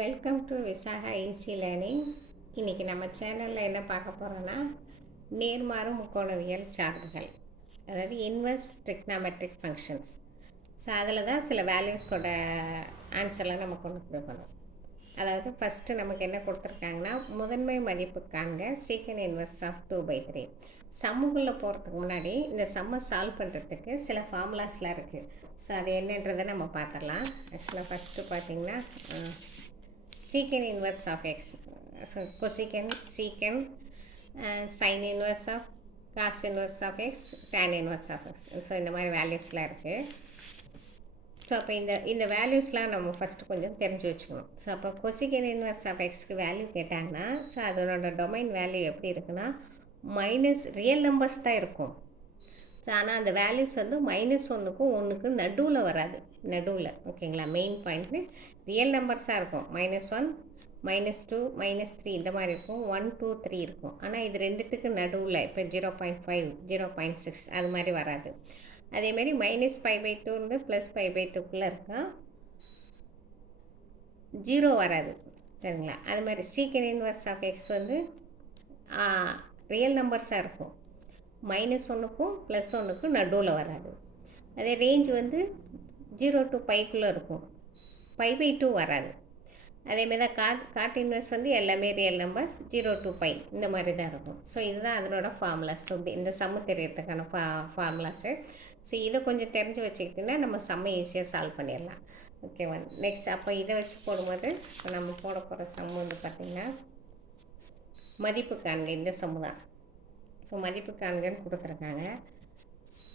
Welcome to Visakha easy learning. இன்றைக்கி நம்ம சேனலில் என்ன பார்க்க போகிறோன்னா நேர்மாறு முக்கோணவியல் சார்புகள், அதாவது இன்வெர்ஸ் ட்ரிக்னாமெட்ரிக் ஃபங்க்ஷன்ஸ். ஸோ அதில் தான் சில வேல்யூஸ் கூட ஆன்சர்லாம் நம்ம கொண்டு கொடுக்கணும். அதாவது ஃபஸ்ட்டு நமக்கு என்ன கொடுத்துருக்காங்கன்னா, முதன்மை மதிப்பு காண்க சீக்கன் இன்வெர்ஸ் ஆஃப் 2/3. சம்முக்குள்ளே போகிறதுக்கு முன்னாடி இந்த சம்மை சால்வ் பண்ணுறதுக்கு சில ஃபார்முலாஸ்லாம் இருக்குது. ஸோ அது என்னன்றதை நம்ம பார்த்துடலாம். ஆக்சுவலாக ஃபஸ்ட்டு பார்த்திங்கன்னா secant inverse of x, so cosecant, secant, sin inverse of cos inverse of x, tan inverse of x. So இந்த மாதிரி வேல்யூஸ்லாம் இருக்குது. ஸோ அப்போ இந்த வேல்யூஸ்லாம் நம்ம ஃபஸ்ட்டு கொஞ்சம் தெரிஞ்சு வச்சுக்கணும். ஸோ அப்போ கொசிகன் இன்வெர்ஸ் ஆஃப் எக்ஸ்க்கு வேல்யூ கேட்டாங்கன்னா, ஸோ அதனோட டொமைன் வேல்யூ எப்படி இருக்குன்னா மைனஸ் ரியல் நம்பர்ஸ் தான் இருக்கும். ஸோ ஆனால் அந்த வேல்யூஸ் வந்து -1க்கும் 1க்கும் நடுவில் வராது. நடுவில் ஓகேங்களா, மெயின் பாயிண்ட்டு ரியல் நம்பர்ஸாக இருக்கும். -1, -2, -3 இந்த மாதிரி இருக்கும். 1, 2, 3 இருக்கும். ஆனால் இது ரெண்டுத்துக்கு நடுவில் இப்போ 0.5, 0.6 அது மாதிரி வராது. அதேமாரி -π/2 +π/2க்குள்ளே இருக்கா 0 வராது. சரிங்களா, அது மாதிரி சீக்கன் இன்வெர்ஸ் ஆஃப் எக்ஸ் வந்து ரியல் நம்பர்ஸாக இருக்கும். -1க்கும் +1க்கும் நடுவில் வராது. அதே ரேஞ்ச் வந்து 0 to πக்குள்ளே இருக்கும். π/2 வராது. அதேமாரி தான் காட் இன்வெர்ஸ் வந்து எல்லாமே ரியல் நம்பர்ஸ் 0 to π இந்த மாதிரி தான் இருக்கும். ஸோ இதுதான் அதனோட ஃபார்முலாஸ். ஸோ இந்த சம்மு தெரியறதுக்கான ஃபார்முலாஸு. ஸோ இதை கொஞ்சம் தெரிஞ்சு வச்சுக்கிட்டிங்கன்னா நம்ம சம்மை ஈஸியாக சால்வ் பண்ணிடலாம். ஓகேவா, நெக்ஸ்ட் அப்போ இதை வச்சு போடும்போது இப்போ நம்ம போட போகிற சம்மு வந்து பார்த்திங்கன்னா மதிப்பு காண்க. இந்த சம்மு தான். ஸோ மதிப்பு காண்கன்னு கொடுத்துருக்காங்க.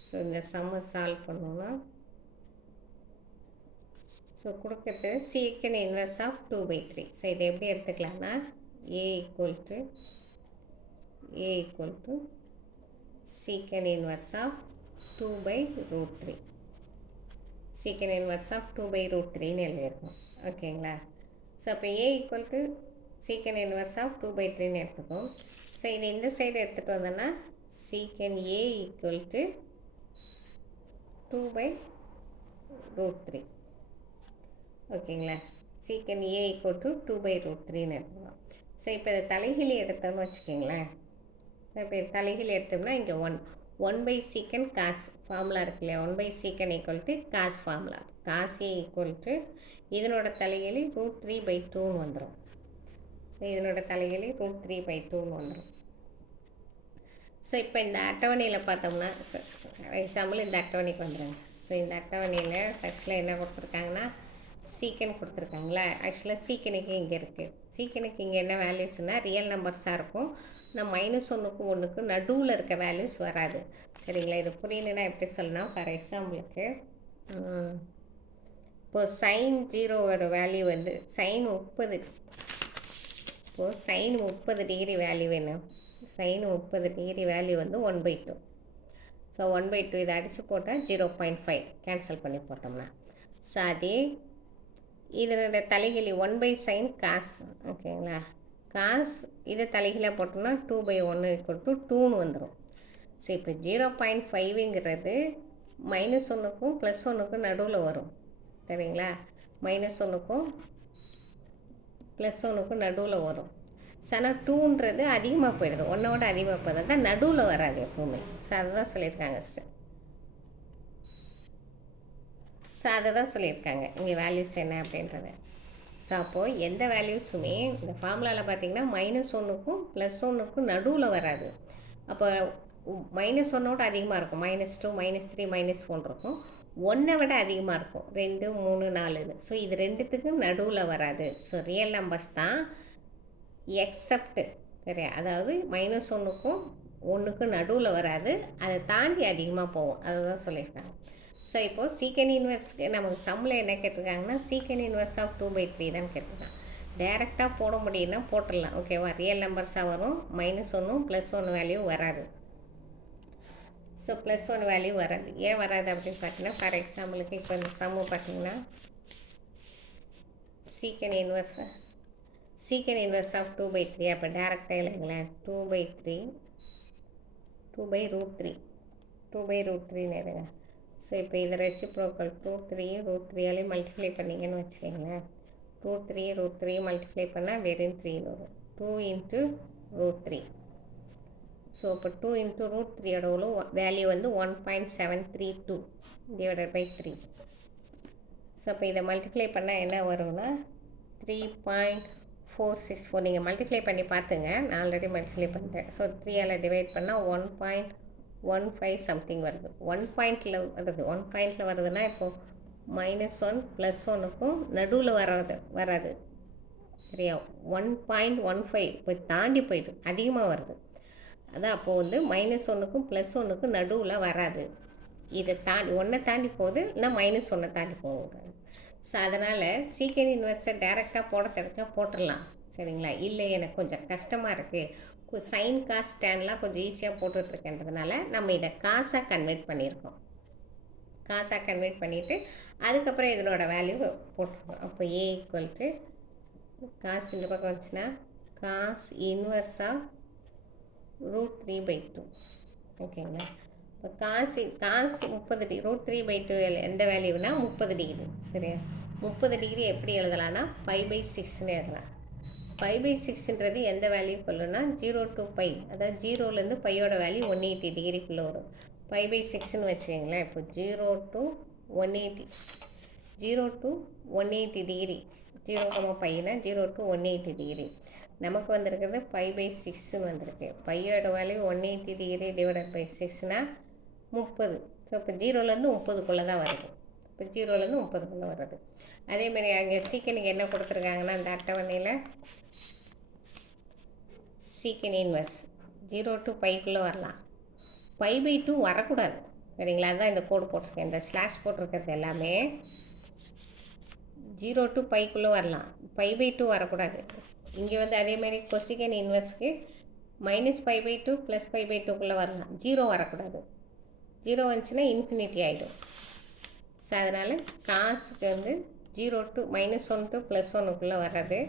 ஸோ இந்த சம்மை சால்வ் பண்ணோன்னா ஸோ கொடுக்குறது சீக்கன் இன்வெர்ஸ் ஆஃப் 2/3. ஸோ இதை எப்படி எடுத்துக்கலாம்னா A equal to secant inverse of 2/√3. Secant inverse of 2/√3ன்னு எழுதியிருக்கோம். ஓகேங்களா, ஸோ அப்போ A equal to secant inverse of 2/3ன்னு எடுத்துக்கோம். ஸோ இது இந்த சைடு எடுத்துகிட்டு வந்தோன்னா சீக்கன் ஏ ஈக்குவல் டு 2/√3. ஓகேங்களா, சீக்கன் ஏ ஈக்குவல் டு 2/√3ன்னு எடுத்துக்கலாம். ஸோ இப்போ இதை தலைகிலி எடுத்தோம்னு வச்சுக்கிங்களேன். ஸோ இப்போ இது தலைகிலி எடுத்தோம்னா இங்கே 1/secant காஸ் ஃபார்முலா இருக்கு இல்லையா, 1/secant equal to cos formula. Cos A equal to இதனோட தலைகிலி √3/2ன்னு வந்துடும். ஸோ இதனோட தலைகிலி √3/2ன்னு வந்துடும். ஸோ இப்போ இந்த அட்டவணையில் பார்த்தோம்னா, எக்ஸாம்பிள் இந்த அட்டவணைக்கு வந்துடுங்க. ஸோ இந்த அட்டவணையில் ஆக்சுவலாக என்ன கொடுத்துருக்காங்கன்னா சீக்கன் கொடுத்துருக்காங்களா. ஆக்சுவலாக சீக்கனுக்கு இங்கே இருக்குது. சீக்கனுக்கு இங்கே என்ன வேல்யூஸ்னால் ரியல் நம்பர்ஸாக இருக்கும். நான் -1க்கும் 1க்கும் நடுவில் இருக்க வேல்யூஸ் வராது. சரிங்களா, இது புரியணுன்னா எப்படி சொல்லணும். ஃபார் எக்ஸாம்பிளுக்கு இப்போது sin 0வோட வேல்யூ வந்து sin 30. இப்போது sin 30 டிகிரி வேல்யூ என்ன, sin 30 டிகிரி வேல்யூ வந்து 1/2. ஸோ 1/2 இதை அடித்து போட்டால் 0.5 கேன்சல் பண்ணி போட்டோம்னா. ஸோ அதே இதனோட தலைகிலி 1/sin காஸ். ஓகேங்களா, காஸ் இதை தலைகிலாக போட்டோம்னா 2/1 ஈக்குவல் டு 2ன்னு வந்துடும். ஸோ இப்போ 0.5ங்கிறது -1க்கும் +1க்கும் நடுவில் வரும். சரிங்களா, -1க்கும் +1க்கும் நடுவில் வரும். ஸோ ஆனால் 2ன்றது அதிகமாக போயிடுது, 1ஓட அதிகமாக போயிடுது, தான் நடுவில் வராது எப்பவுமே. ஸோ அதுதான் சொல்லியிருக்காங்க. ஸோ அதை தான் சொல்லியிருக்காங்க இங்கே வேல்யூஸ் என்ன அப்படின்றது. ஸோ அப்போது எந்த வேல்யூஸுமே இந்த ஃபார்முலாவில் பார்த்திங்கன்னா -1க்கும் +1க்கும் நடுவில் வராது. அப்போ -1ஓட அதிகமாக இருக்கும், -2, -3, -1 இருக்கும். 1ஐ விட அதிகமாக இருக்கும், 2, 3, 4ன்னு. ஸோ இது ரெண்டுத்துக்கும் நடுவில் வராது. ஸோ ரியல் நம்பர்ஸ் தான் எக்ஸப்ட். சரியா, அதாவது -1க்கும் 1க்கும் நடுவில் வராது, அதை தாண்டி அதிகமாக போகும். அதை தான் சொல்லியிருக்காங்க. ஸோ இப்போது சீக்கன் இன்வெர்ஸ்க்கு நமக்கு சம்மில் என்ன கேட்டிருக்காங்கன்னா சீக்கன் இன்வெர்ஸ் ஆஃப் 2/3 தான் கேட்டிருக்காங்க. டேரெக்டாக போட முடியும்னா போட்டுடலாம். ஓகேவா, ரியல் நம்பர்ஸாக வரும். -1ம் +1 வேல்யூ வராது. ஸோ +1 வேல்யூ வராது. ஏன் வராது அப்படின்னு பார்த்தீங்கன்னா, ஃபார் எக்ஸாம்பிளுக்கு இப்போ இந்த சம்மு பார்த்தீங்கன்னா சீக்கன் இன்வெர்ஸ் ஆஃப் 2/3. அப்போ டேரெக்டாக இல்லைங்களேன், 2/3ன்னு எழுதுங்க. ஸோ இப்போ இது ரெசிப்ரோக்கல் 2, 3 √3ஆலே மல்டிப்ளை பண்ணிங்கன்னு வச்சுக்கிங்களேன். √3 மல்டிப்ளை பண்ணால் வெறும் 3 வரும். 2 இன்ட்டு √3. ஸோ இப்போ 2 இன்ட்டு √3யோட வேல்யூ வந்து 1.732 டிவைடட் பை 3. ஸோ அப்போ இதை மல்டிப்ளை பண்ணால் என்ன வரும்னா 3.464. நீங்கள் மல்டிப்ளை பண்ணி பார்த்துங்க, நான் ஆல்ரெடி மல்டிப்ளை பண்ணிட்டேன். ஸோ 3ஆல் டிவைட் பண்ணால் 1.15 சம்திங் வருது. 1 பாயிண்டில் வருது. 1 பாயிண்டில் வருதுன்னா இப்போது -1 +1க்கும் நடுவில் வராது சரியா? 1.15 இப்போ தாண்டி போய்ட்டு அதிகமாக வருது. அதான் அப்போது வந்து -1க்கும் +1க்கும் நடுவில் வராது. இதை தாண்டி 1 தாண்டி போகுது, இல்லை -1 தாண்டி போகக்கூடாது. ஸோ அதனால் சீக்கன் இன்வெர்ஸை டேரெக்டாக போட தெரிஞ்சா போட்டுடலாம் சரிங்களா? இல்லை எனக்கு கொஞ்சம் கஷ்டமாக இருக்குது, சைன் காஸ் டேன்லாம் கொஞ்சம் ஈஸியாக போட்டுட்ருக்கேன்றதுனால நம்ம இதை காசாக கன்வெர்ட் பண்ணியிருக்கோம். காசாக கன்வெர்ட் பண்ணிவிட்டு அதுக்கப்புறம் இதனோட வேல்யூ போட்டுருக்கோம். அப்போ A = காசு இந்த பக்கம் வந்துச்சுன்னா காஸ் இன்வெர்ஸாக √3/2 ஓகேங்களா? இப்போ காசு 30 √3/2 எந்த வேல்யூனா 30 டிகிரி சரியா? 30 டிகிரி எப்படி எழுதலான்னா 5/6ன்னு எழுதலாம். 5/6ன்றது எந்த வேல்யூ கொள்ளுன்னா 0 to π, அதாவது 0லேருந்து பையோட வேல்யூ 180 டிகிரிக்குள்ளே வரும். 5/6ன்னு வச்சுக்கிங்களேன். இப்போ 0 to 180 டிகிரி, 0,πனா 0 to 180 டிகிரி. நமக்கு வந்திருக்கிறது 5/6ன்னு வந்திருக்கு. பையோட வேல்யூ 180 டிகிரி டிவைடட் பை 6னா 30. ஸோ இப்போ 0லேருந்து 30க்குள்ளே தான் வருது. இப்போ 0லேருந்து 30க்குள்ளே வருது. அதேமாதிரி அங்கே சீக்கனுக்கு என்ன கொடுத்துருக்காங்கன்னா அந்த அட்டவணையில் சீக்கன் இன்வெர்ஸ் 0 to πக்குள்ளே வரலாம், π/2 வரக்கூடாது சரிங்களா? அதுதான் இந்த கோடு போட்டிருக்கேன். இந்த ஸ்லாஷ் போட்டிருக்கிறது எல்லாமே 0 to πக்குள்ளே வரலாம், π/2 வரக்கூடாது. இங்கே வந்து அதேமாதிரி கொசிகன் இன்வெர்ஸ்க்கு -π/2 +π/2க்குள்ளே வரலாம், 0 வரக்கூடாது. 0 வந்துச்சுன்னா இன்ஃபினிட்டி ஆகிடும். ஸோ அதனால் காசுக்கு வந்து 0 to -1 to +1க்குள்ளே வர்றது,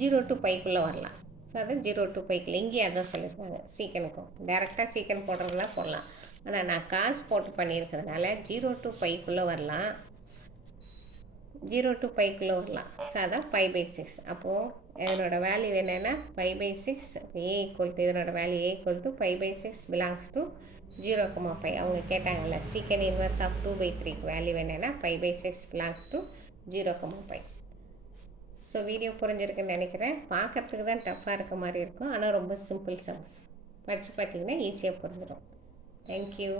0 to πக்குள்ளே வரலாம். ஸோ அது 0 to πக்குள்ளே இங்கேயும் அதான் சொல்லியிருக்காங்க. சீக்கனுக்கும் டேரெக்டாக சீக்கன் போடுறதுலாம் போடலாம். ஆனால் நான் காசு போட்டு பண்ணியிருக்கிறதுனால 0 to πக்குள்ளே வரலாம், 0 to πக்குள்ளே வரலாம். ஸோ அதான் 5/6. அப்போது இதனோட வேல்யூ என்னென்னா 5/6. A = இதனோட வேல்யூ A = 5/6 belongs to 0,5. அவங்க கேட்டாங்கல்ல சீக்கன் இன்வெர்ஸ் ஆஃப் 2/3க்கு வேல்யூ என்னென்னா 5/6 belongs to 0,5. ஸோ வீடியோ புரிஞ்சிருக்குன்னு நினைக்கிறேன். பார்க்குறதுக்கு தான் டஃப்பாக இருக்க மாதிரி இருக்கும், ஆனால் ரொம்ப சிம்பிள் சம்ஸ். படித்து பார்த்தீங்கன்னா ஈஸியாக புரிஞ்சிடும். தேங்க்யூ.